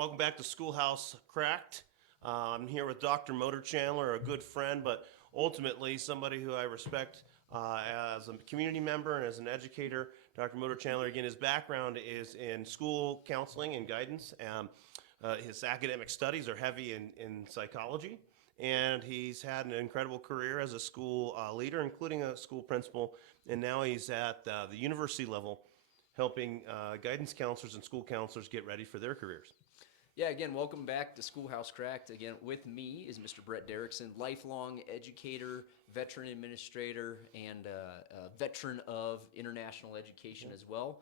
Welcome back to Schoolhouse Cracked. I'm here with Dr. Motor Chandler, a good friend, but ultimately somebody who I respect as a community member and as an educator. Dr. Motor Chandler, again, his background is in school counseling and guidance. His academic studies are heavy in psychology, and he's had an incredible career as a school leader, including a school principal, and now he's at the university level helping guidance counselors and school counselors get ready for their careers. Yeah, again, welcome back to Schoolhouse Cracked. Again, with me is Mr. Brett Derrickson, lifelong educator, veteran administrator, and veteran of international education as well,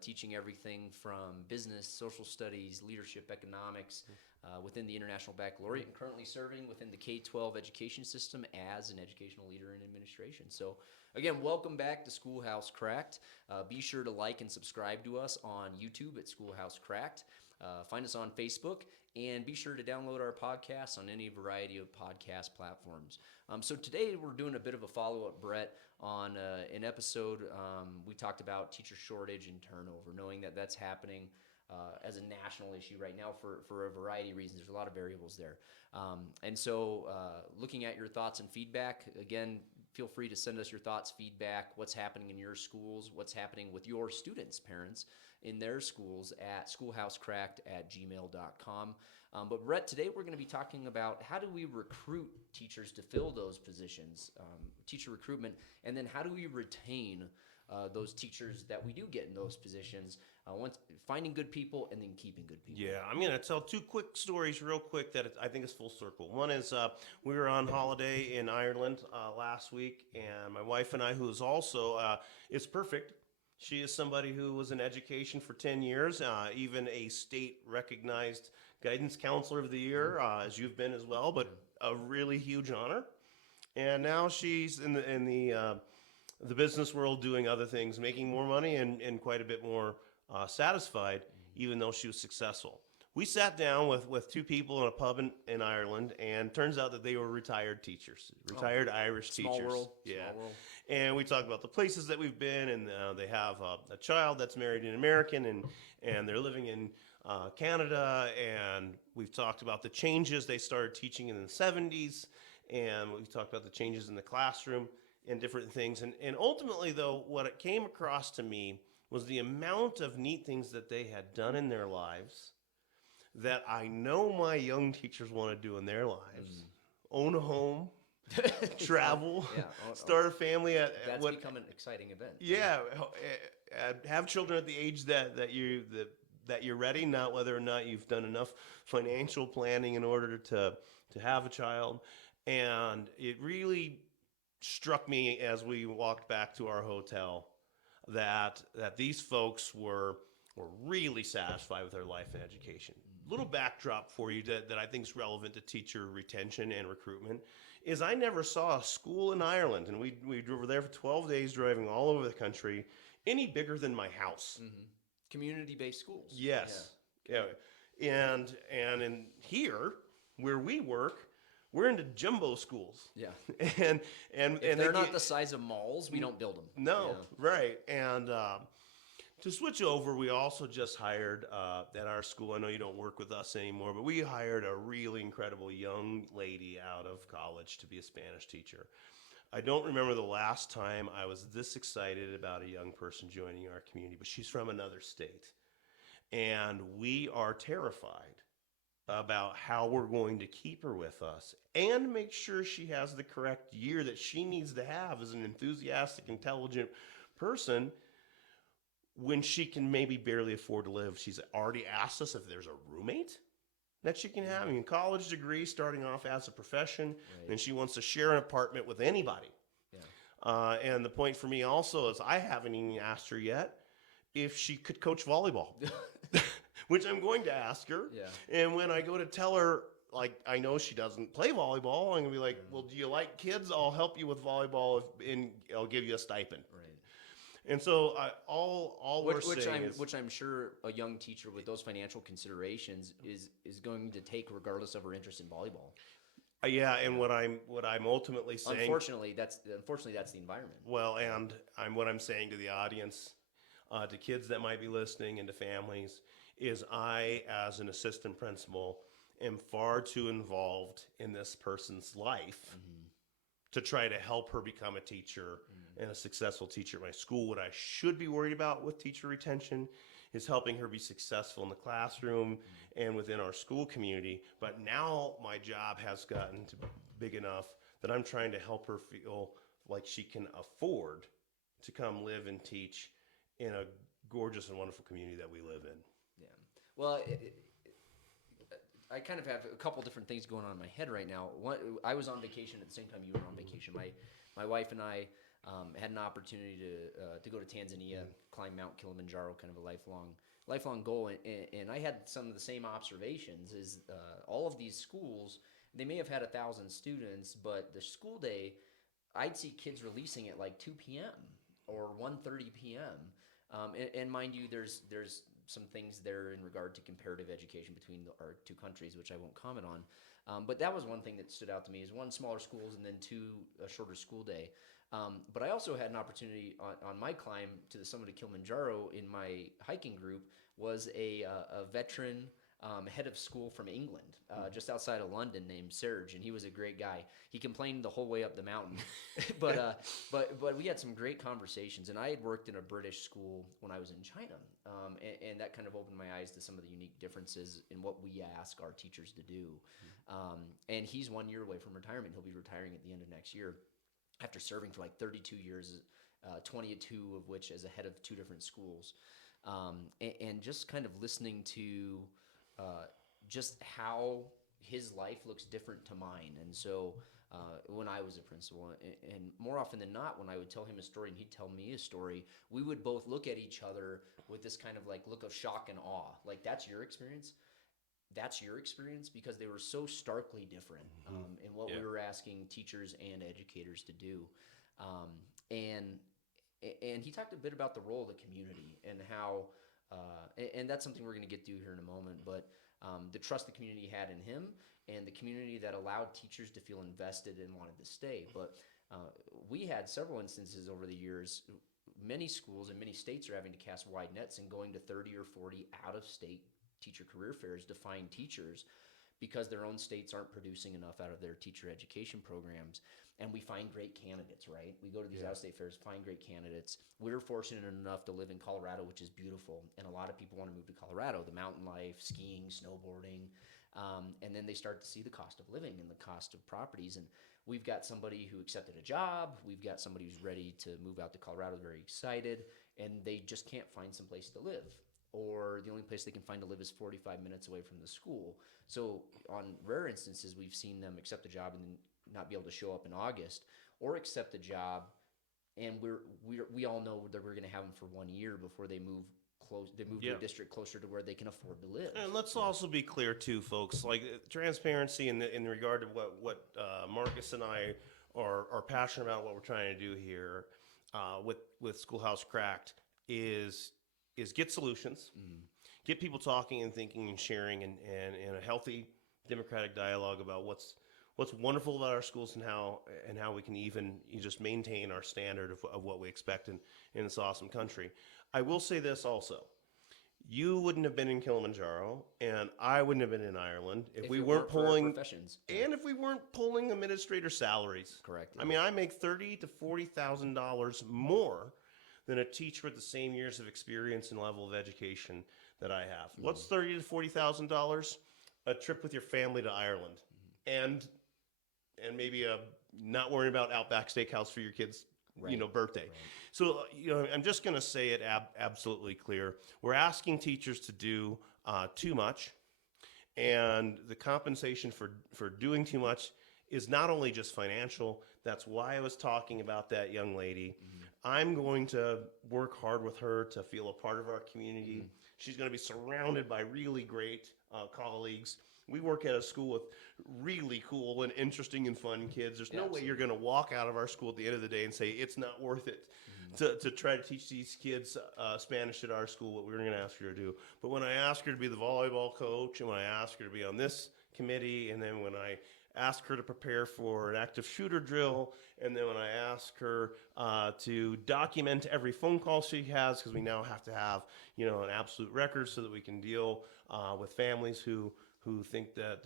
teaching everything from business, social studies, leadership, economics within the International Baccalaureate, and currently serving within the K-12 education system as an educational leader in administration. So, again, welcome back to Schoolhouse Cracked. Be sure to like and subscribe to us on YouTube at Schoolhouse Cracked. Find us on Facebook, and be sure to download our podcasts on any variety of podcast platforms. So today we're doing a bit of a follow-up, Brett, on an episode. We talked about teacher shortage and turnover, knowing that that's happening as a national issue right now for a variety of reasons. There's a lot of variables there. And so looking at your thoughts and feedback, again, feel free to send us your thoughts, feedback, what's happening in your schools, what's happening with your students' parents in their schools at schoolhousecracked@gmail.com. But Brett, today we're going to be talking about how do we recruit teachers to fill those positions, teacher recruitment, and then how do we retain those teachers that we do get in those positions, finding good people and then keeping good people. Yeah, I'm going to tell two quick stories real quick that I think is full circle. One is we were on holiday in Ireland last week, and my wife and I, who is also, is perfect. She is somebody who was in education for 10 years, even a state-recognized guidance counselor of the year, as you've been as well, but a really huge honor. And now she's in the business world doing other things, making more money and quite a bit more satisfied, even though she was successful. We sat down with two people in a pub in Ireland, and turns out that they were retired teachers, Irish Small teachers. world. Yeah. Small world. And we talked about the places that we've been, and they have a child that's married an American, and they're living in Canada, and we've talked about the changes. They started teaching in the 70s, and we've talked about the changes in the classroom and different things. And ultimately, though, what it came across to me was the amount of neat things that they had done in their lives that I know my young teachers want to do in their lives. Own a home, travel, start a family. That's become an exciting event. Yeah, have children at the age that you're ready, not whether or not you've done enough financial planning in order to have a child. And it really struck me as we walked back to our hotel that these folks were really satisfied with their life and education. Little backdrop for you that I think is relevant to teacher retention and recruitment is I never saw a school in Ireland, and we were there for 12 days driving all over the country, any bigger than my house. Mm-hmm. Community-based schools. Yes. Yeah. And in here, where we work, we're into jumbo schools. Yeah. and if they're not the size of malls, we don't build them. No, right. And to switch over, we also just hired at our school, I know you don't work with us anymore, but we hired a really incredible young lady out of college to be a Spanish teacher. I don't remember the last time I was this excited about a young person joining our community, but she's from another state. And we are terrified about how we're going to keep her with us and make sure she has the correct year that she needs to have as an enthusiastic, intelligent person when she can maybe barely afford to live. She's already asked us if there's a roommate that she can have. I mean, college degree, starting off as a profession, and she wants to share an apartment with anybody. Yeah. And the point for me also is I haven't even asked her yet if she could coach volleyball, which I'm going to ask her. Yeah. And when I go to tell her, like, I know she doesn't play volleyball, I'm going to be like, well, do you like kids? I'll help you with volleyball and I'll give you a stipend. Right. And so all we're saying is, which I'm sure a young teacher with those financial considerations is going to take regardless of her interest in volleyball. Yeah, and what I'm ultimately saying. Unfortunately, that's the environment. Well, and what I'm saying to the audience, to kids that might be listening, and to families, is I, as an assistant principal, am far too involved in this person's life to try to help her become a teacher and a successful teacher at my school. What I should be worried about with teacher retention is helping her be successful in the classroom and within our school community. But now my job has gotten to big enough that I'm trying to help her feel like she can afford to come live and teach in a gorgeous and wonderful community that we live in. Yeah. Well, I kind of have a couple different things going on in my head right now. One, I was on vacation at the same time you were on vacation. My wife and I had an opportunity to go to Tanzania, climb Mount Kilimanjaro, kind of a lifelong goal. And I had some of the same observations. Is all of these schools, they may have had 1,000 students, but the school day, I'd see kids releasing at like 2 p.m. or 1:30 p.m. And mind you, there's some things there in regard to comparative education between our two countries, which I won't comment on. But that was one thing that stood out to me, is one, smaller schools, and then two, a shorter school day. But I also had an opportunity on my climb to the summit of Kilimanjaro. In my hiking group was a veteran head of school from England, just outside of London, named Serge, and he was a great guy. He complained the whole way up the mountain, but we had some great conversations. And I had worked in a British school when I was in China, and that kind of opened my eyes to some of the unique differences in what we ask our teachers to do. And he's 1 year away from retirement. He'll be retiring at the end of next year, after serving for like 32 years, 22 of which as a head of 2 different schools, and just kind of listening to just how his life looks different to mine. And so when I was a principal, and more often than not, when I would tell him a story and he'd tell me a story, we would both look at each other with this kind of like look of shock and awe. Like, that's your experience? That's your experience? Because they were so starkly different in what we were asking teachers and educators to do. And he talked a bit about the role of the community and how, and that's something we're going to get to here in a moment, but the trust the community had in him, and the community that allowed teachers to feel invested and wanted to stay. But we had several instances over the years. Many schools in many states are having to cast wide nets and going to 30 or 40 out-of-state teacher career fairs to find teachers, because their own states aren't producing enough out of their teacher education programs. And we find great candidates, right? We go to these out-of-state fairs, find great candidates. We're fortunate enough to live in Colorado, which is beautiful. And a lot of people want to move to Colorado, the mountain life, skiing, snowboarding. And then they start to see the cost of living and the cost of properties. And we've got somebody who accepted a job. We've got somebody who's ready to move out to Colorado, very excited. And they just can't find some place to live. Or the only place they can find to live is 45 minutes away from the school. So on rare instances, we've seen them accept a job and then not be able to show up in August, or accept a job, and we all know that we're going to have them for 1 year before they move close. They move to a district closer to where they can afford to live. And let's also be clear too, folks. Like, transparency in regard to what Marcus and I are passionate about. What we're trying to do here with Schoolhouse Cracked is get solutions, get people talking and thinking and sharing, and a healthy democratic dialogue about what's wonderful about our schools and how we can even just maintain our standard of what we expect in this awesome country. I will say this also. You wouldn't have been in Kilimanjaro, and I wouldn't have been in Ireland if we weren't pulling professions, and if we weren't pulling administrator salaries. Correct. I mean, I make $30,000 to $40,000 more than a teacher with the same years of experience and level of education that I have. What's $30,000 to $40,000? A trip with your family to Ireland, and maybe not worrying about Outback Steakhouse for your kids' birthday. Right. So I'm just going to say it absolutely clear. We're asking teachers to do too much, and the compensation for doing too much is not only just financial. That's why I was talking about that young lady. I'm going to work hard with her to feel a part of our community. She's going to be surrounded by really great colleagues. We work at a school with really cool and interesting and fun kids. There's no way you're going to walk out of our school at the end of the day and say it's not worth it to try to teach these kids Spanish at our school, what we're going to ask her to do. But when I ask her to be the volleyball coach, and when I ask her to be on this committee, and then when I ask her to prepare for an active shooter drill, and then when I ask her to document every phone call she has, because we now have to have an absolute record so that we can deal with families who think that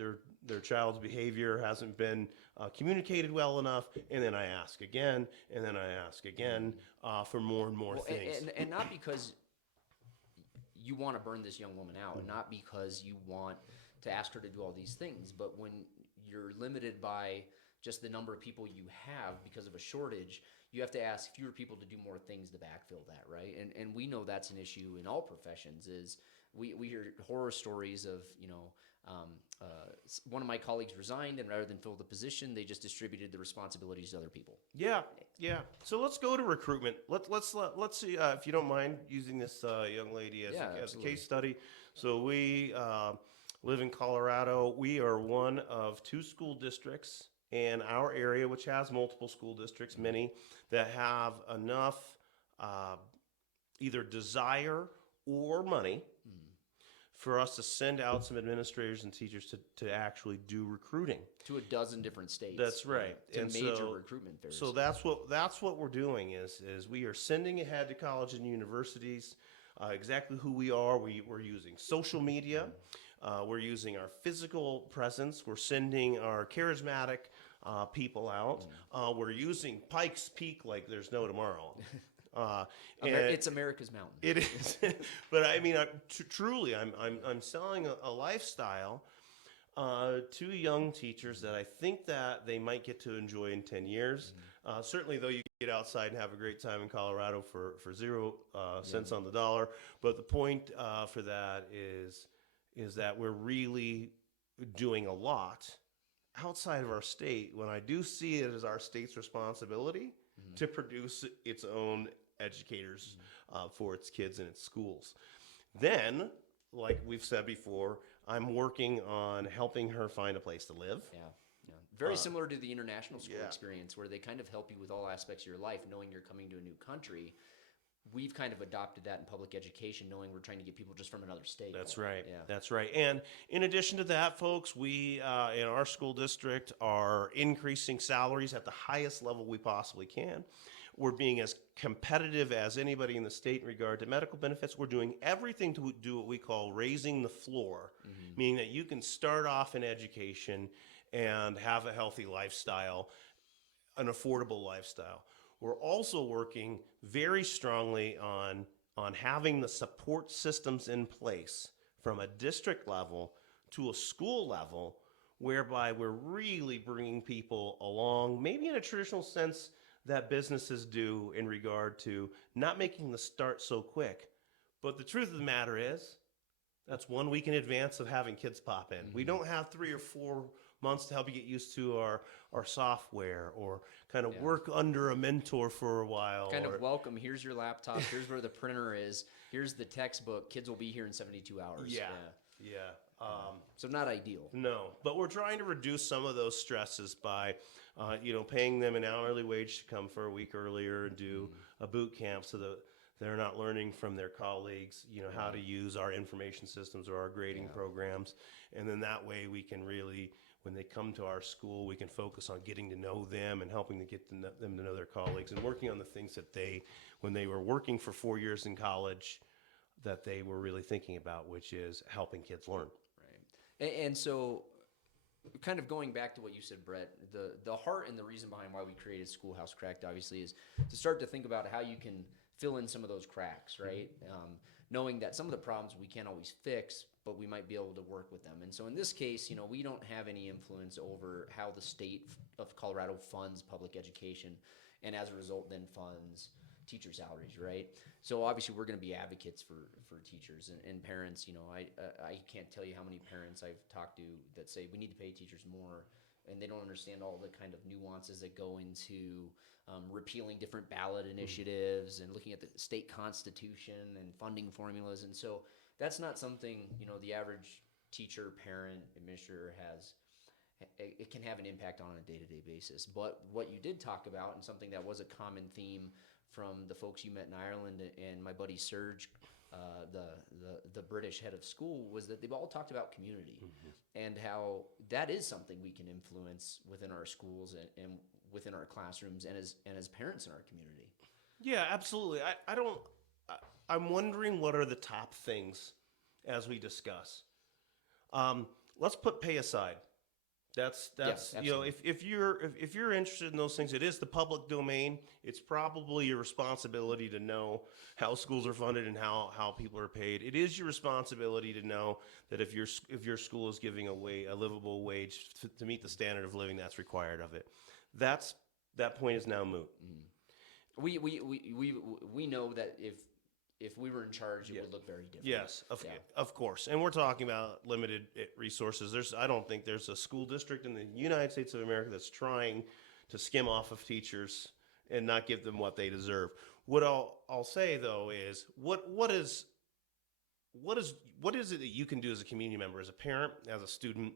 their child's behavior hasn't been communicated well enough, and then I ask again, and then I ask again for more and more things. And not because you want to burn this young woman out, and not because you want to ask her to do all these things, but when you're limited by just the number of people you have because of a shortage, you have to ask fewer people to do more things to backfill that, right? And we know that's an issue in all professions. Is we hear horror stories of one of my colleagues resigned, and rather than fill the position, they just distributed the responsibilities to other people. Yeah. So let's go to recruitment. Let's see if you don't mind using this young lady as a case study. So we live in Colorado. We are one of 2 school districts in our area, which has multiple school districts, many that have enough either desire or money for us to send out some administrators and teachers to actually do recruiting To a dozen different states. That's right. To And major so- recruitment fairs. So that's what we're doing is we are sending ahead to colleges and universities exactly who we are. We're using social media. We're using our physical presence. We're sending our charismatic people out. We're using Pikes Peak like there's no tomorrow. It's America's mountain. It is, but I mean, truly, I'm selling a lifestyle to young teachers that I think that they might get to enjoy in 10 years. Certainly, though, you get outside and have a great time in Colorado for 0 cents on the dollar. But the point for that is that we're really doing a lot outside of our state when I do see it as our state's responsibility to produce its own educators for its kids and its schools. Then, like we've said before, I'm working on helping her find a place to live. Yeah. Very similar to the international school yeah. experience, where they kind of help you with all aspects of your life, knowing you're coming to a new country. We've kind of adopted that in public education, knowing we're trying to get people just from another state. That's right. Yeah. That's right. And in addition to that, folks, we in our school district are increasing salaries at the highest level we possibly can. We're being as competitive as anybody in the state in regard to medical benefits. We're doing everything to do what we call raising the floor, meaning that you can start off in education and have a healthy lifestyle, an affordable lifestyle. We're also working very strongly on having the support systems in place from a district level to a school level, whereby we're really bringing people along, maybe in a traditional sense that businesses do in regard to not making the start so quick. But the truth of the matter is, that's 1 week in advance of having kids pop in. We don't have 3 or 4 months to help you get used to our software or kind of work under a mentor for a while. Kind of welcome. Here's your laptop. Here's where the printer is. Here's the textbook. Kids will be here in 72 hours. Yeah. So not ideal. No, but we're trying to reduce some of those stresses by, paying them an hourly wage to come for a week earlier and do a boot camp so that they're not learning from their colleagues, how to use our information systems or our grading programs. And then that way we can really, when they come to our school, we can focus on getting to know them and helping to get them to know their colleagues and working on the things that when they were working for 4 years in college, that they were really thinking about, which is helping kids learn. Right. And so kind of going back to what you said, Brett, the heart and the reason behind why we created Schoolhouse Cracked, obviously, is to start to think about how you can fill in some of those cracks, right? Knowing that some of the problems we can't always fix, but we might be able to work with them. And so in this case, we don't have any influence over how the state of Colorado funds public education, and as a result then funds teacher salaries, right? So obviously we're going to be advocates for teachers and parents. I can't tell you how many parents I've talked to that say we need to pay teachers more, and they don't understand all the kind of nuances that go into repealing different ballot initiatives and looking at the state constitution and funding formulas. And so that's not something, the average teacher, parent, administrator has. It can have an impact on a day-to-day basis. But what you did talk about, and something that was a common theme from the folks you met in Ireland and my buddy Serge the British head of school, was that they've all talked about community and how that is something we can influence within our schools and within our classrooms and as parents in our community. Yeah, absolutely. I don't. I'm wondering what are the top things as we discuss. Let's put pay aside. That's absolutely. if you're interested in those things, it is the public domain. It's probably your responsibility to know how schools are funded and how people are paid. It is your responsibility to know that if your school is giving away a livable wage to meet the standard of living that's required of it. That point is now moot. We know that if we were in charge, it would look very different. Yes, of course. And we're talking about limited resources. I don't think there's a school district in the United States of America that's trying to skim off of teachers and not give them what they deserve. What I'll say though is what is it that you can do as a community member, as a parent, as a student,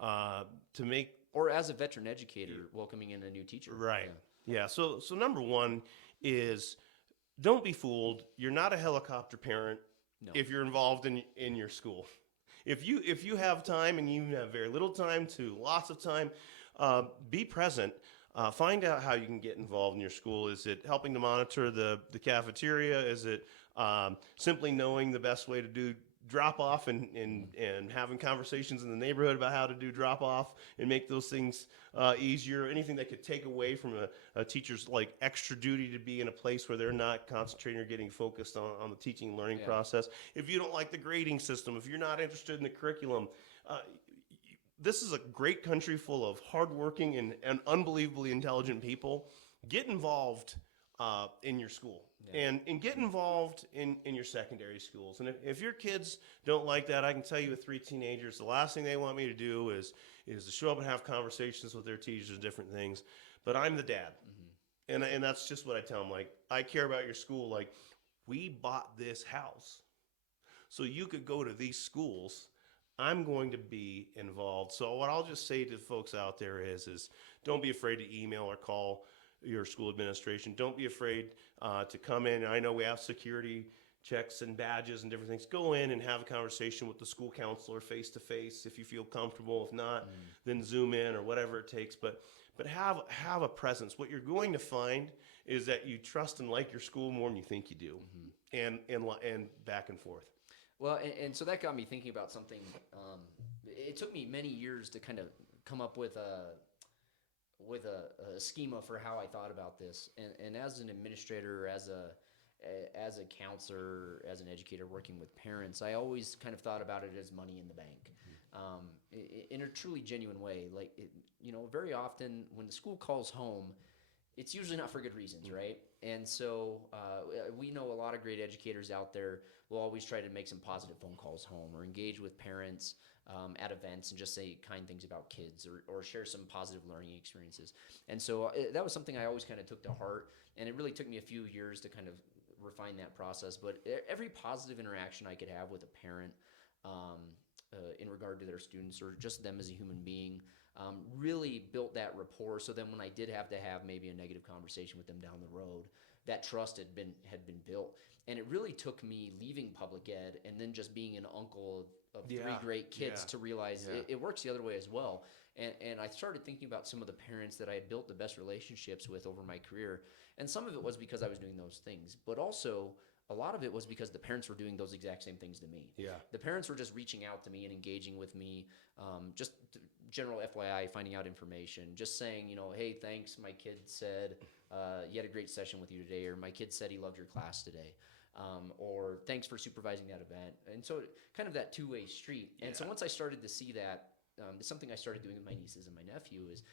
to make or as a veteran educator welcoming in a new teacher. Right. Yeah. So number one is don't be fooled. You're not a helicopter parent if you're involved in your school. If you have time and you have very little time to lots of time, be present. Find out how you can get involved in your school. Is it helping to monitor the cafeteria? Is it simply knowing the best way to do drop off and having conversations in the neighborhood about how to do drop off and make those things easier? Anything that could take away from a teacher's like extra duty to be in a place where they're not concentrating or getting focused on the teaching and learning process. If you don't like the grading system, if you're not interested in the curriculum, this is a great country full of hardworking and unbelievably intelligent people. Get involved in your school. And get involved in your secondary schools. And if your kids don't like that, I can tell you with 3 teenagers, the last thing they want me to do is to show up and have conversations with their teachers and different things. But I'm the dad. And that's just what I tell them. Like, I care about your school. Like, we bought this house so you could go to these schools. I'm going to be involved. So what I'll just say to folks out there is don't be afraid to email or call your school administration. Don't be afraid to come in. I know we have security checks and badges and different things. Go in and have a conversation with the school counselor face to face if you feel comfortable. If not, then Zoom in or whatever it takes. But have a presence. What you're going to find is that you trust and like your school more than you think you do, and back and forth. Well, and so that got me thinking about something. It took me many years to kind of come up with a schema for how I thought about this. And as an administrator, as a counselor, as an educator working with parents, I always kind of thought about it as money in the bank, in a truly genuine way. Like, very often when the school calls home, it's usually not for good reasons, right? And so we know a lot of great educators out there will always try to make some positive phone calls home or engage with parents at events and just say kind things about kids or share some positive learning experiences. And so that was something I always kind of took to heart, and it really took me a few years to kind of refine that process. But every positive interaction I could have with a parent in regard to their students or just them as a human being really built that rapport. So then when I did have to have maybe a negative conversation with them down the road, that trust had been built. And it really took me leaving public ed and then just being an uncle of 3 great kids to realize it works the other way as well. And I started thinking about some of the parents that I had built the best relationships with over my career. And some of it was because I was doing those things, but also a lot of it was because the parents were doing those exact same things to me. Yeah. The parents were just reaching out to me and engaging with me, just general FYI, finding out information, just saying, hey, thanks, my kid said you had a great session with you today, or my kid said he loved your class today. Or thanks for supervising that event. And so kind of that two-way street. And so once I started to see that, it's something I started doing with my nieces and my nephew is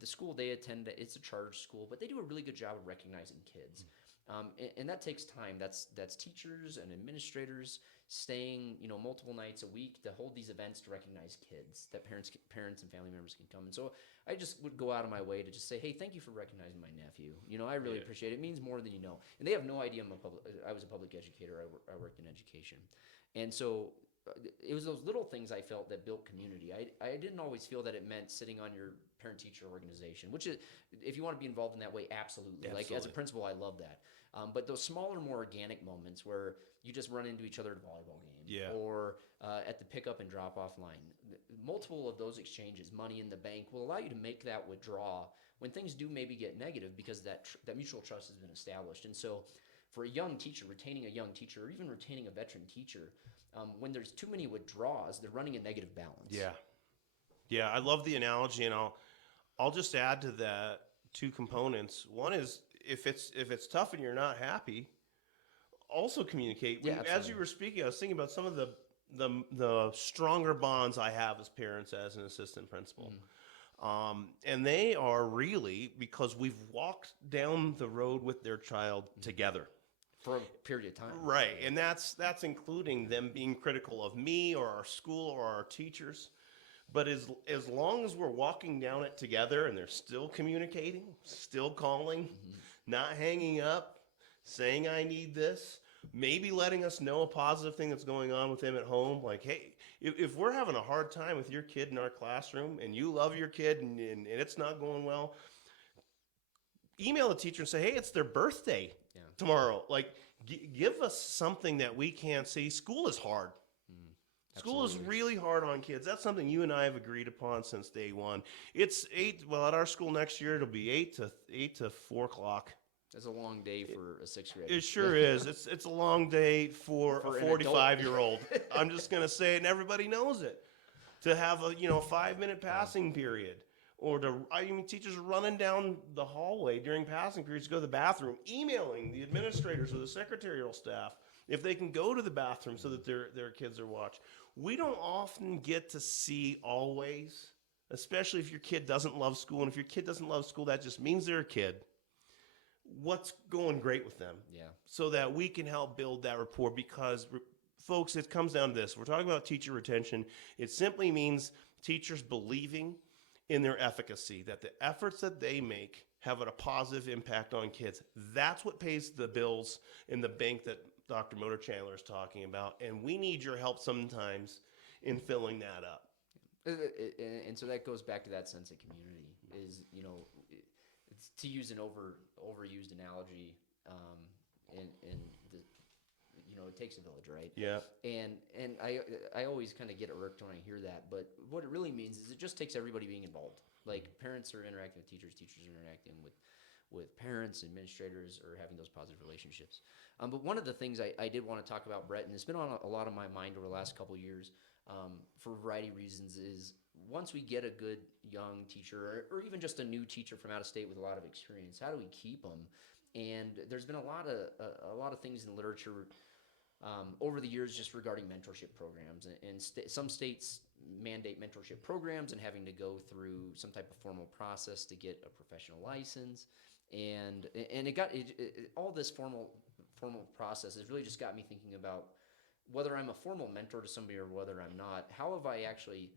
the school they attend, it's a charter school, but they do a really good job of recognizing kids. And that takes time. That's teachers and administrators staying, multiple nights a week to hold these events to recognize kids that parents and family members can come. And so I just would go out of my way to just say, hey, thank you for recognizing my nephew. I really appreciate it. It means more than you know. And they have no idea I was a public educator. I worked in education. And so it was those little things I felt that built community. I didn't always feel that it meant sitting on your parent-teacher organization, which is, if you want to be involved in that way, absolutely. Like, as a principal, I love that. But those smaller, more organic moments where you just run into each other at a volleyball game or at the pickup and drop-off line, multiple of those exchanges, money in the bank, will allow you to make that withdraw when things do maybe get negative, because that mutual trust has been established. And so for a young teacher, retaining a young teacher, or even retaining a veteran teacher, when there's too many withdrawals, they're running a negative balance. Yeah, I love the analogy, and I'll just add to that two components. One is, if it's tough and you're not happy, also communicate. As you were speaking, I was thinking about some of the stronger bonds I have as parents as an assistant principal. And they are really because we've walked down the road with their child together. For a period of time. Right. And that's including them being critical of me or our school or our teachers. But as long as we're walking down it together and they're still communicating, still calling, not hanging up, saying I need this, maybe letting us know a positive thing that's going on with them at home. Like, hey, if we're having a hard time with your kid in our classroom and you love your kid and it's not going well, email the teacher and say, hey, it's their birthday tomorrow. Like, give us something that we can't see. School is hard. School is really hard on kids. That's something you and I have agreed upon since day one. It's at our school next year, it'll be 8 to 4 o'clock. That's a long day for a sixth grader. It sure is. It's a long day for a 45-year-old. I'm just going to say it, and everybody knows it. To have a 5-minute passing period. Or teachers are running down the hallway during passing periods to go to the bathroom, emailing the administrators or the secretarial staff if they can go to the bathroom so that their kids are watched. We don't often get to see always, especially if your kid doesn't love school. And if your kid doesn't love school, that just means they're a kid. What's going great with them? So that we can help build that rapport, because, folks, it comes down to this. We're talking about teacher retention. It simply means teachers believing in their efficacy, that the efforts that they make have a positive impact on kids. That's what pays the bills in the bank that Dr. Motor Chandler is talking about, and we need your help sometimes in filling that up. And so that goes back to that sense of community. Is it's, to use an overused analogy, and the it takes a village, right? Yeah. And I always kind of get irked when I hear that, but what it really means is it just takes everybody being involved. Like, parents are interacting with teachers are interacting with parents, administrators are having those positive relationships. But one of the things I did want to talk about, Brett, and it's been on a lot of my mind over the last couple of years, for a variety of reasons, is once we get a good young teacher, or even just a new teacher from out of state with a lot of experience, how do we keep them? And there's been a lot of things in the literature over the years just regarding mentorship programs, and some states mandate mentorship programs and having to go through some type of formal process to get a professional license, and all this formal process has really just got me thinking about whether I'm a formal mentor to somebody or whether I'm not. How have I actually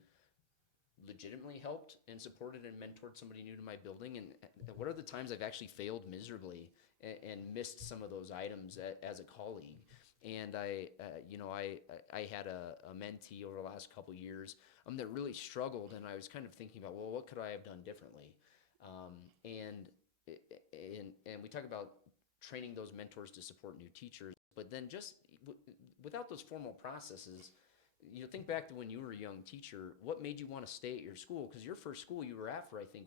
legitimately helped and supported and mentored somebody new to my building, and what are the times I've actually failed miserably and missed some of those items as a colleague? And I had a mentee over the last couple of years that really struggled, and I was kind of thinking about, well, what could I have done differently? And we talk about training those mentors to support new teachers, but then just without those formal processes, think back to when you were a young teacher. What made you want to stay at your school? Because your first school you were at for, I think,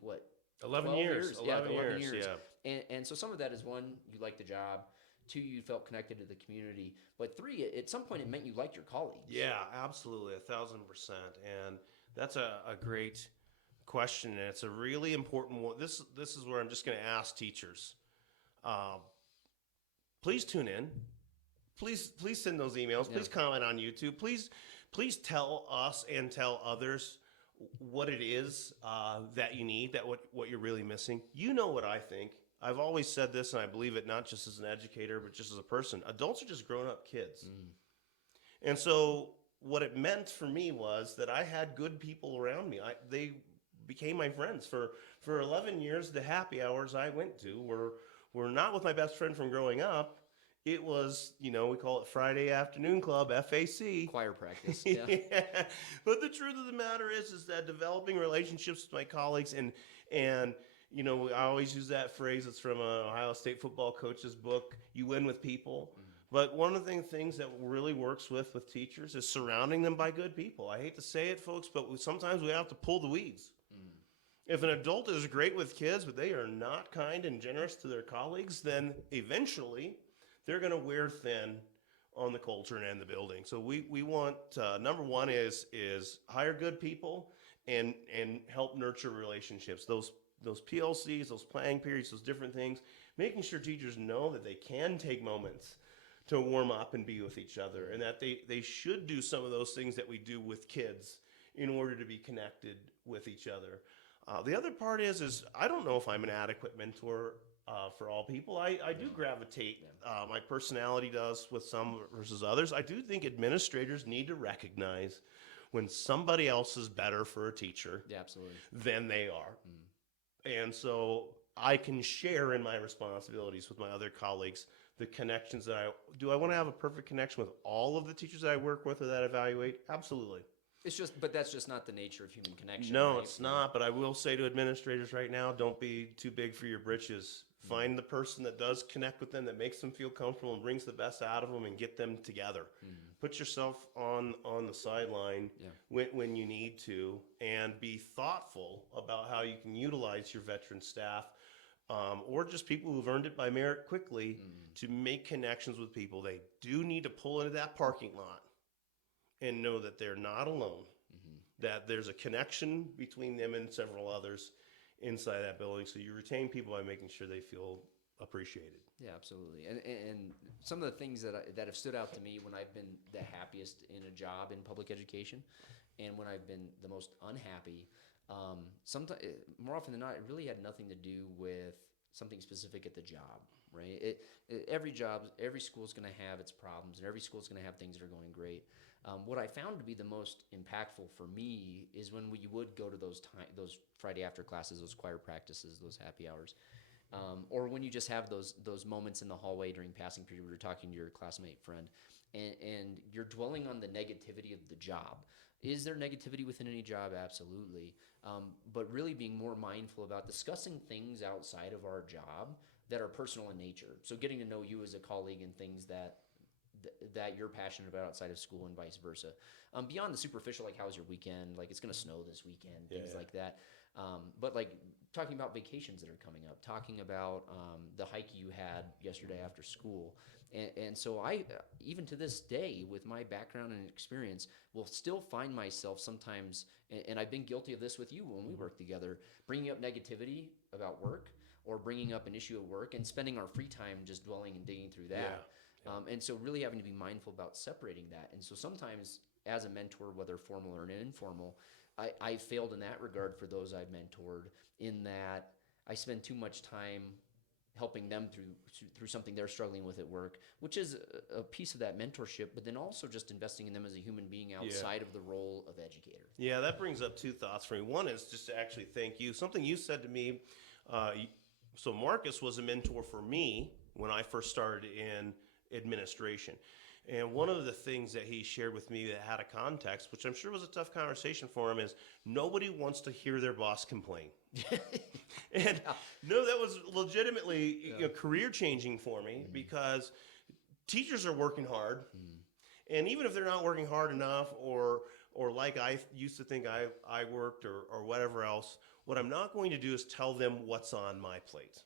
11 years. 11 years. Yeah. And so some of that is, one, you liked the job. 2, you felt connected to the community. But 3, at some point, it meant you liked your colleagues. Yeah, absolutely, 1,000%. And that's a great question, and it's a really important one. This is where I'm just going to ask teachers. Please tune in. Please send those emails. Please comment on YouTube. Please tell us and tell others what it is that you need, that what you're really missing. You know what I think. I've always said this, and I believe it not just as an educator, but just as a person. Adults are just grown-up kids. And so what it meant for me was that I had good people around me. They became my friends. For 11 years, the happy hours I went to were not with my best friend from growing up. It was, we call it Friday Afternoon Club, FAC. Choir practice. Yeah. Yeah. But the truth of the matter is that developing relationships with my colleagues and I always use that phrase. It's from a Ohio State football coach's book. You win with people. But one of the things that really works with teachers is surrounding them by good people. I hate to say it, folks, but sometimes we have to pull the weeds. If an adult is great with kids, but they are not kind and generous to their colleagues, then eventually they're going to wear thin on the culture and the building. So we want number one is hire good people and help nurture relationships. Those PLCs, those planning periods, those different things, making sure teachers know that they can take moments to warm up and be with each other, and that they should do some of those things that we do with kids in order to be connected with each other. The other part is I don't know if I'm an adequate mentor for all people. I do gravitate. My personality does with some versus others. I do think administrators need to recognize when somebody else is better for a teacher Absolutely. than they are. And so I can share in my responsibilities with my other colleagues the connections that I want to have a perfect connection with all of the teachers that I work with or that I evaluate? Absolutely. But that's just not the nature of human connection. No, right? it's not. But I will say to administrators right now, don't be too big for your britches. Find the person that does connect with them, that makes them feel comfortable and brings the best out of them, and get them together. Put yourself on the sideline when you need to, and be thoughtful about how you can utilize your veteran staff or just people who've earned it by merit quickly to make connections with people. They do need to pull into that parking lot and know that they're not alone, that there's a connection between them and several others inside that building. So you retain people by making sure they feel appreciated. Yeah, absolutely. And some of the things that have stood out to me when I've been the happiest in a job in public education, and when I've been the most unhappy, sometimes more often than not, it really had nothing to do with something specific at the job. Right? Every school is going to have its problems, and every school is going to have things that are going great. What I found to be the most impactful for me is when we would go to those Friday after classes, those choir practices, those happy hours, or when you just have those moments in the hallway during passing period where you're talking to your classmate friend, and you're dwelling on the negativity of the job. Is there negativity within any job? Absolutely. But really being more mindful about discussing things outside of our job that are personal in nature. So getting to know you as a colleague and things that you're passionate about outside of school and vice versa. Beyond the superficial, like how was your weekend? Like it's going to snow this weekend, things like that. But like talking about vacations that are coming up, talking about the hike you had yesterday after school. And so I, even to this day, with my background and experience, will still find myself sometimes, and I've been guilty of this with you when we work together, bringing up negativity about work or bringing up an issue at work and spending our free time just dwelling and digging through that. And so really having to be mindful about separating that. And so sometimes as a mentor, whether formal or informal, I failed in that regard for those I've mentored, in that I spend too much time helping them through something they're struggling with at work, which is a piece of that mentorship, but then also just investing in them as a human being outside of the role of educator. Yeah, that brings up two thoughts for me. One is just to actually thank you. Something you said to me, so Marcus was a mentor for me when I first started in administration. And one of the things that he shared with me that had a context, which I'm sure was a tough conversation for him, is nobody wants to hear their boss complain. And no, that was legitimately career changing for me, because teachers are working hard. And even if they're not working hard enough, or like I used to think I worked, or whatever else, what I'm not going to do is tell them what's on my plate.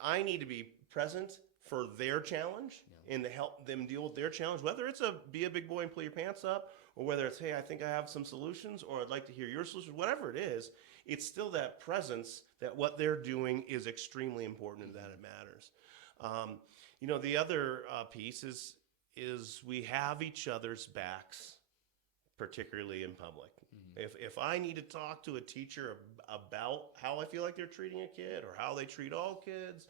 I need to be present for their challenge and to help them deal with their challenge, whether it's be a big boy and pull your pants up, or whether it's, hey, I think I have some solutions, or I'd like to hear your solutions, whatever it is, it's still that presence that what they're doing is extremely important and that it matters. The other piece is we have each other's backs, particularly in public. If I need to talk to a teacher about how I feel like they're treating a kid, or how they treat all kids,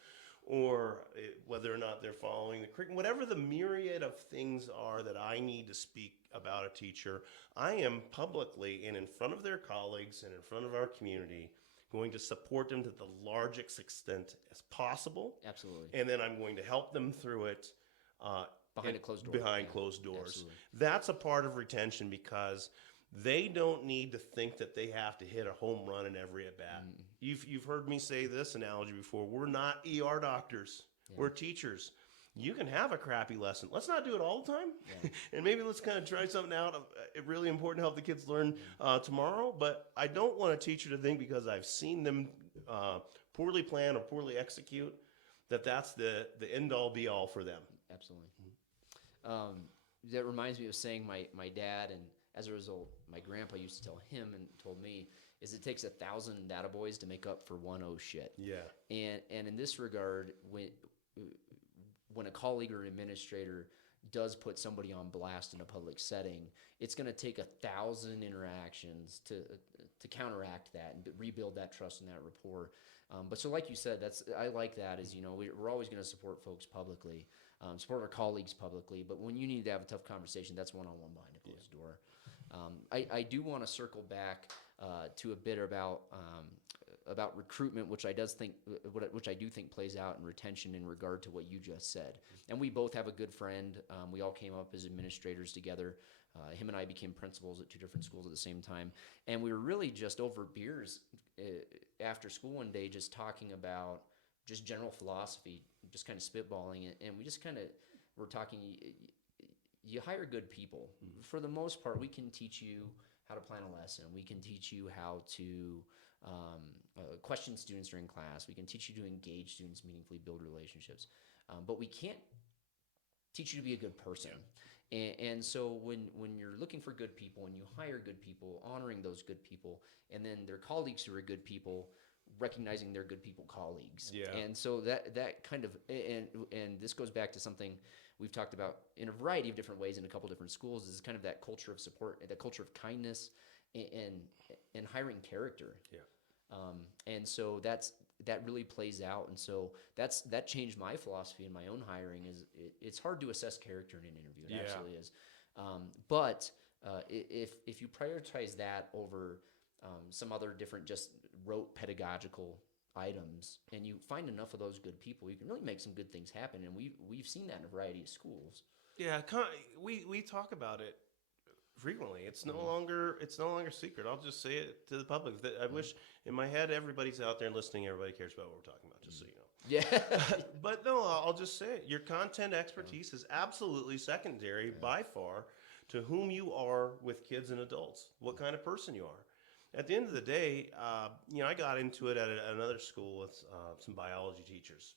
or whether or not they're following the curriculum, whatever the myriad of things are that I need to speak about a teacher, I am publicly and in front of their colleagues and in front of our community going to support them to the largest extent as possible, Absolutely. and then I'm going to help them through it Behind a closed door. behind Yeah, closed doors. absolutely. That's a part of retention because they don't need to think that they have to hit a home run in every at bat. You've heard me say this analogy before. We're not ER doctors. We're teachers. You can have a crappy lesson. Let's not do it all the time. And maybe let's kind of try something out. It's really important to help the kids learn tomorrow. But I don't want a teacher to think because I've seen them poorly plan or poorly execute that's the end all be all for them. Absolutely. That reminds me of saying my dad, and as a result, my grandpa used to tell him and told me, is it takes 1,000 data boys to make up for one oh shit. Yeah. And in this regard, when a colleague or administrator does put somebody on blast in a public setting, it's going to take 1,000 interactions to counteract that and rebuild that trust and that rapport. But so, like you said, I like that. Is we're always going to support folks publicly, support our colleagues publicly. But when you need to have a tough conversation, that's one-on-one behind a closed door. I do want to circle back to a bit about recruitment, which I do think plays out in retention in regard to what you just said. And we both have a good friend. We all came up as administrators together. Him and I became principals at 2 different schools at the same time. And we were really just over beers after school one day just talking about just general philosophy, just kind of spitballing it. And we just kind of were talking, you hire good people. For the most part, we can teach you how to plan a lesson. We can teach you how to question students during class. We can teach you to engage students meaningfully, build relationships. But we can't teach you to be a good person. And so when you're looking for good people and you hire good people, honoring those good people, and then their colleagues who are good people, recognizing their good people colleagues. Yeah. And so that kind of, and this goes back to something we've talked about in a variety of different ways in a couple different schools, is kind of that culture of support, that culture of kindness and hiring character. Yeah. And so that really plays out. And so that changed my philosophy in my own hiring. Is it's hard to assess character in an interview. It absolutely is. But if you prioritize that over some other different just rote pedagogical items, and you find enough of those good people, you can really make some good things happen. And we've seen that in a variety of schools. Yeah, we talk about it frequently. It's no longer secret. I'll just say it to the public. I wish in my head everybody's out there listening. Everybody cares about what we're talking about. Just so you know. Yeah. But no, I'll just say it. Your content expertise is absolutely secondary by far to whom you are with kids and adults. What kind of person you are. At the end of the day, I got into it at another school with some biology teachers.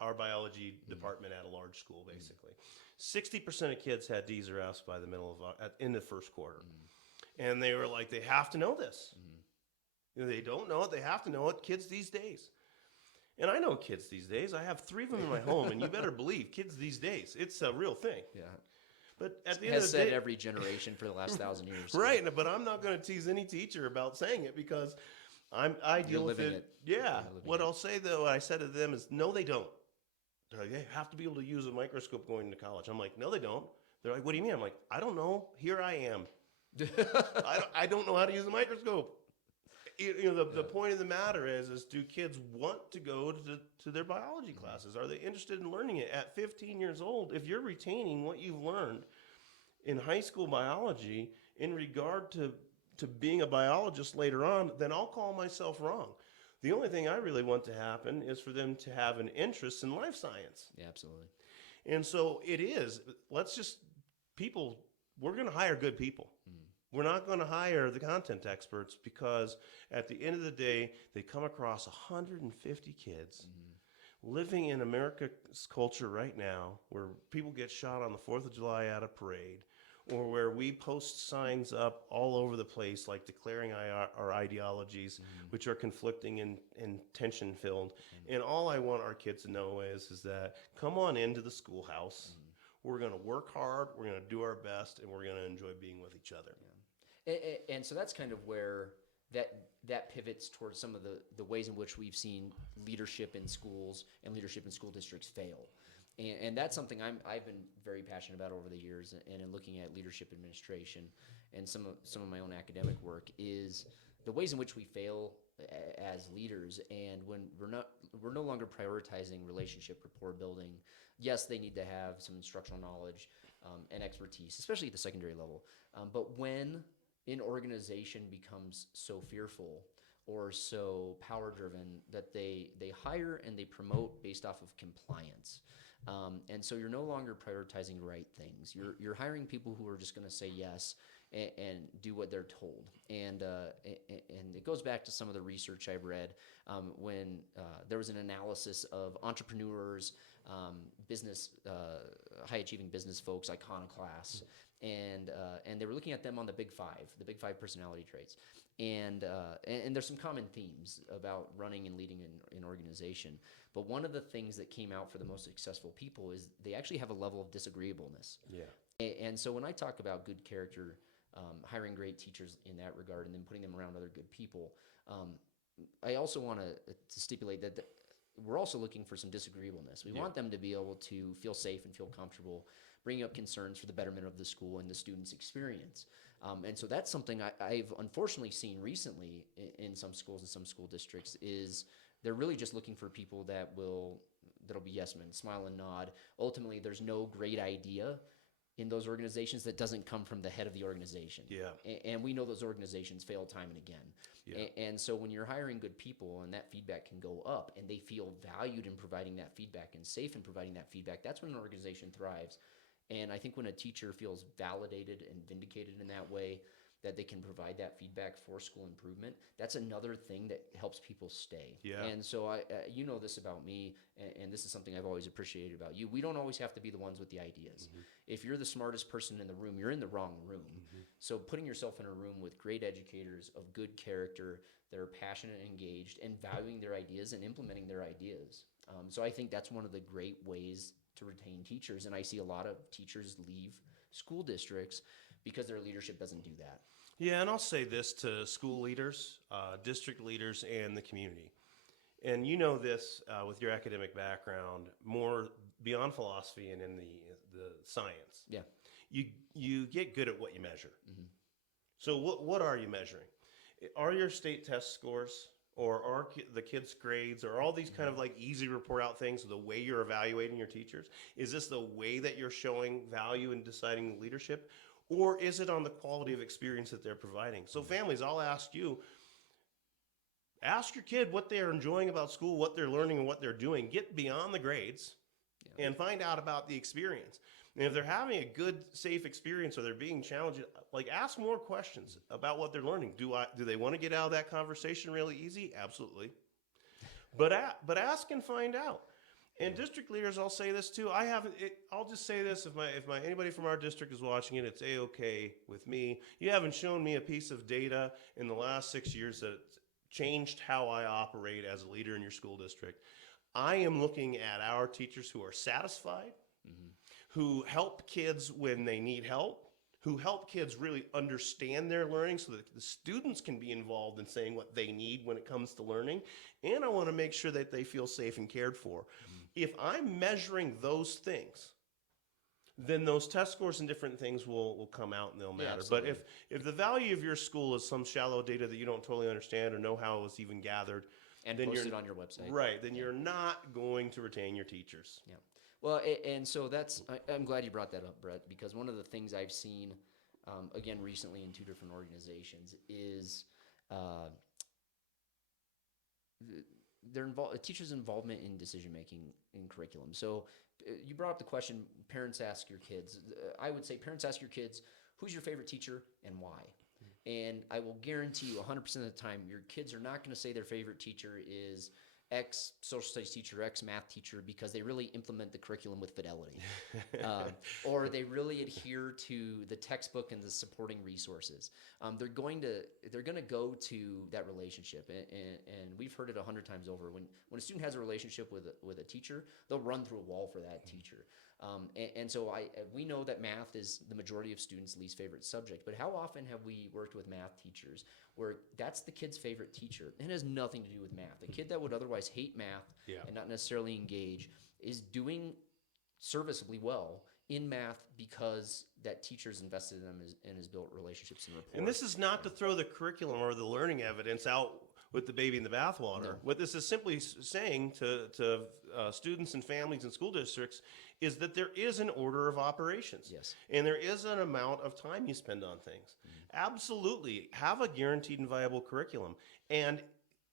Our biology department at a large school, basically. 60% of kids had D's or F's by the middle of in the first quarter, and they were like, they have to know this. They don't know it; they have to know it. Kids these days, and I know kids these days. I have 3 of them in my home, and you better believe, kids these days, it's a real thing. Yeah. But at the end of the day, has said every generation for the last 1,000 years. Right? But I'm not going to tease any teacher about saying it because I deal with it. Yeah. What I'll say though, I said to them is, no, they don't. They're like, they have to be able to use a microscope going to college. I'm like, no, they don't. They're like, what do you mean? I'm like, I don't know. Here I am. I don't know how to use a microscope. The point of the matter is do kids want to go to their biology classes? Are they interested in learning it? At 15 years old, if you're retaining what you've learned in high school biology in regard to being a biologist later on, then I'll call myself wrong. The only thing I really want to happen is for them to have an interest in life science. Yeah, absolutely. And so it is. We're going to hire good people. We're not going to hire the content experts because at the end of the day, they come across 150 kids living in America's culture right now where people get shot on the 4th of July at a parade, or where we post signs up all over the place like declaring our ideologies, which are conflicting and tension-filled. And all I want our kids to know is that come on into the schoolhouse. We're going to work hard, we're going to do our best, and we're going to enjoy being with each other. And so that's kind of where that pivots towards some of the ways in which we've seen leadership in schools and leadership in school districts fail. And that's something I've been very passionate about over the years, and in looking at leadership administration and some of my own academic work, is the ways in which we fail as leaders, and when we're no longer prioritizing relationship rapport building. Yes, they need to have some instructional knowledge and expertise, especially at the secondary level. But when an organization becomes so fearful or so power driven that they hire and they promote based off of compliance. And so you're no longer prioritizing right things. You're hiring people who are just going to say yes and do what they're told. And it goes back to some of the research I've read when there was an analysis of entrepreneurs, business, high achieving business folks, iconoclasts, and they were looking at them on the big five personality traits. And there's some common themes about running and leading an organization. But one of the things that came out for the most successful people is they actually have a level of disagreeableness. Yeah. And so when I talk about good character, hiring great teachers in that regard, and then putting them around other good people, I also want to stipulate that we're also looking for some disagreeableness. We want them to be able to feel safe and feel comfortable bringing up concerns for the betterment of the school and the student's experience. And so that's something I've unfortunately seen recently in some schools and some school districts is they're really just looking for people that'll be yes men, smile and nod. Ultimately, there's no great idea in those organizations that doesn't come from the head of the organization. Yeah. And we know those organizations fail time and again. Yeah. And so when you're hiring good people and that feedback can go up and they feel valued in providing that feedback and safe in providing that feedback, that's when an organization thrives. And I think when a teacher feels validated and vindicated in that way, that they can provide that feedback for school improvement, that's another thing that helps people stay. Yeah. And so you know this about me, and this is something I've always appreciated about you. We don't always have to be the ones with the ideas. Mm-hmm. If you're the smartest person in the room, you're in the wrong room. Mm-hmm. So putting yourself in a room with great educators of good character that are passionate and engaged and valuing their ideas and implementing their ideas. So I think that's one of the great ways to retain teachers. And I see a lot of teachers leave school districts because their leadership doesn't do that. Yeah, and I'll say this to school leaders, district leaders, and the community. And you know this with your academic background, more beyond philosophy and in the science. Yeah. You get good at what you measure. Mm-hmm. So what are you measuring? Are your state test scores, or are the kids' grades, or all these kind of like easy report out things, the way you're evaluating your teachers? Is this the way that you're showing value in deciding leadership? Or is it on the quality of experience that they're providing? So families, I'll ask you, ask your kid what they're enjoying about school, what they're learning and what they're doing. Get beyond the grades and find out about the experience. And if they're having a good, safe experience or they're being challenged, like ask more questions about what they're learning. Do they want to get out of that conversation really easy? Absolutely. But ask and find out. And district leaders, I'll say this too. I'll just say this: if anybody from our district is watching it, it's a-okay with me. You haven't shown me a piece of data in the last 6 years that changed how I operate as a leader in your school district. I am looking at our teachers who are satisfied, who help kids when they need help, who help kids really understand their learning so that the students can be involved in saying what they need when it comes to learning. And I want to make sure that they feel safe and cared for. If I'm measuring those things, then those test scores and different things will come out and they'll matter. But if the value of your school is some shallow data that you don't totally understand or know how it was even gathered, and then posted on your website, right? Then you're not going to retain your teachers. Yeah. Well, and so I'm glad you brought that up, Brett, because one of the things I've seen, again, recently in two different organizations is teachers' involvement in decision-making in curriculum. So you brought up the question, parents ask your kids. I would say parents ask your kids, who's your favorite teacher and why? And I will guarantee you 100% of the time, your kids are not going to say their favorite teacher is X social studies teacher, X math teacher, because they really implement the curriculum with fidelity. Or they really adhere to the textbook and the supporting resources. They're going to go to that relationship. And we've heard it 100 times over. When a student has a relationship with a teacher, they'll run through a wall for that teacher. And so we know that math is the majority of students' least favorite subject, but how often have we worked with math teachers where that's the kid's favorite teacher? It has nothing to do with math. The kid that would otherwise hate math and not necessarily engage is doing serviceably well in math because that teacher's invested in them and has built relationships and rapport. And this is not to throw the curriculum or the learning evidence out with the baby in the bathwater. No. What this is simply saying to students and families and school districts is that there is an order of operations. Yes. And there is an amount of time you spend on things. Absolutely. Have a guaranteed and viable curriculum. And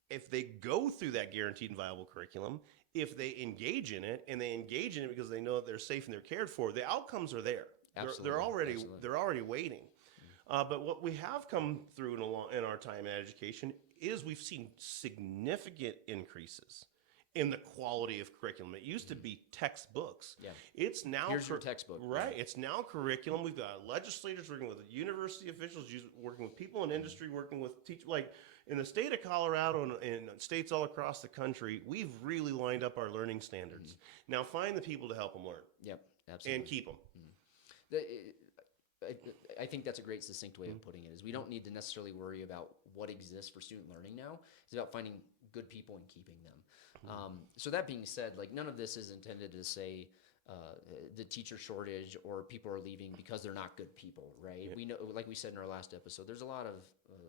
if they go through that guaranteed and viable curriculum, if they engage in it, and they engage in it because they know that they're safe and they're cared for, the outcomes are there. Absolutely. They're already waiting. But what we have come through in our time in education is we've seen significant increases in the quality of curriculum. It used to be textbooks. Yeah. It's now Here's your textbook. Right. It's now curriculum. We've got legislators working with university officials, working with people in industry, working with teachers. Like in the state of Colorado and states all across the country, we've really lined up our learning standards. Now find the people to help them learn. Yep, absolutely. And keep them. I think that's a great succinct way of putting it, is we don't need to necessarily worry about what exists for student learning now. It's about finding good people and keeping them. So that being said, like, none of this is intended to say the teacher shortage or people are leaving because they're not good people, right? We know, like we said in our last episode, there's a lot of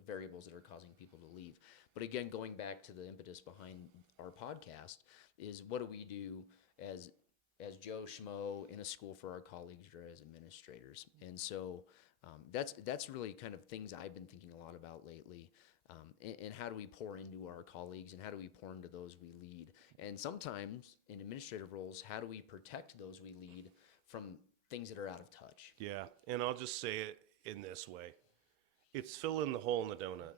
variables that are causing people to leave. But again, going back to the impetus behind our podcast is, what do we do as Joe Schmo in a school for our colleagues or as administrators? And so that's really kind of things I've been thinking a lot about lately. And how do we pour into our colleagues, and how do we pour into those we lead? And sometimes in administrative roles, how do we protect those we lead from things that are out of touch? Yeah. And I'll just say it in this way. It's fill in the hole in the donut.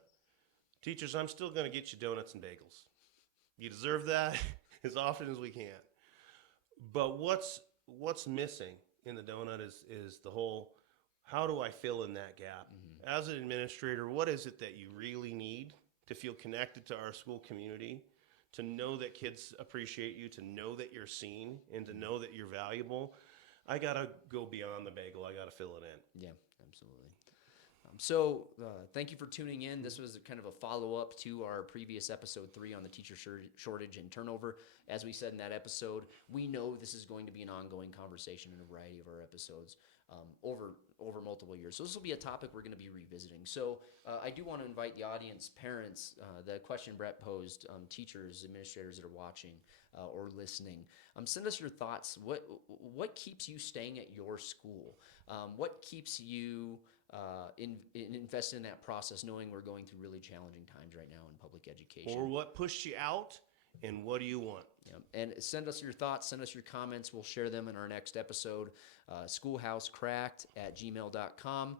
Teachers, I'm still going to get you donuts and bagels. You deserve that as often as we can. But what's missing in the donut is the whole, how do I fill in that gap? As an administrator, what is it that you really need to feel connected to our school community, to know that kids appreciate you, to know that you're seen, and to know that you're valuable? I got to go beyond the bagel. I got to fill it in. Yeah, absolutely. So thank you for tuning in. This was kind of a follow-up to our previous episode 3 on the teacher shortage and turnover. As we said in that episode, we know this is going to be an ongoing conversation in a variety of our episodes over multiple years. So this will be a topic we're going to be revisiting. So I do want to invite the audience, parents, the question Brett posed, teachers, administrators that are watching or listening. Send us your thoughts. What keeps you staying at your school? What keeps you invested in that process, knowing we're going through really challenging times right now in public education? Or what pushed you out, and what do you want? Yeah. And send us your thoughts, send us your comments. We'll share them in our next episode. schoolhousecracked@gmail.com.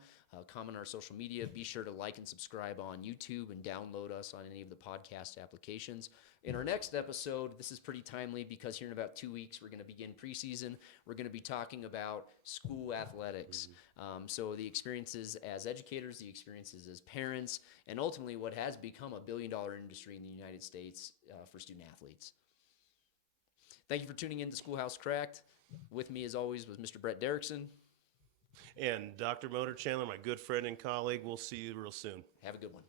Comment on our social media. Be sure to like and subscribe on YouTube and download us on any of the podcast applications. In our next episode, this is pretty timely because here in about 2 weeks, we're going to begin preseason. We're going to be talking about school athletics. So the experiences as educators, the experiences as parents, and ultimately what has become a billion-dollar industry in the United States for student athletes. Thank you for tuning in to Schoolhouse Cracked. With me, as always, was Mr. Brett Derrickson. And Dr. Motor Chandler, my good friend and colleague. We'll see you real soon. Have a good one.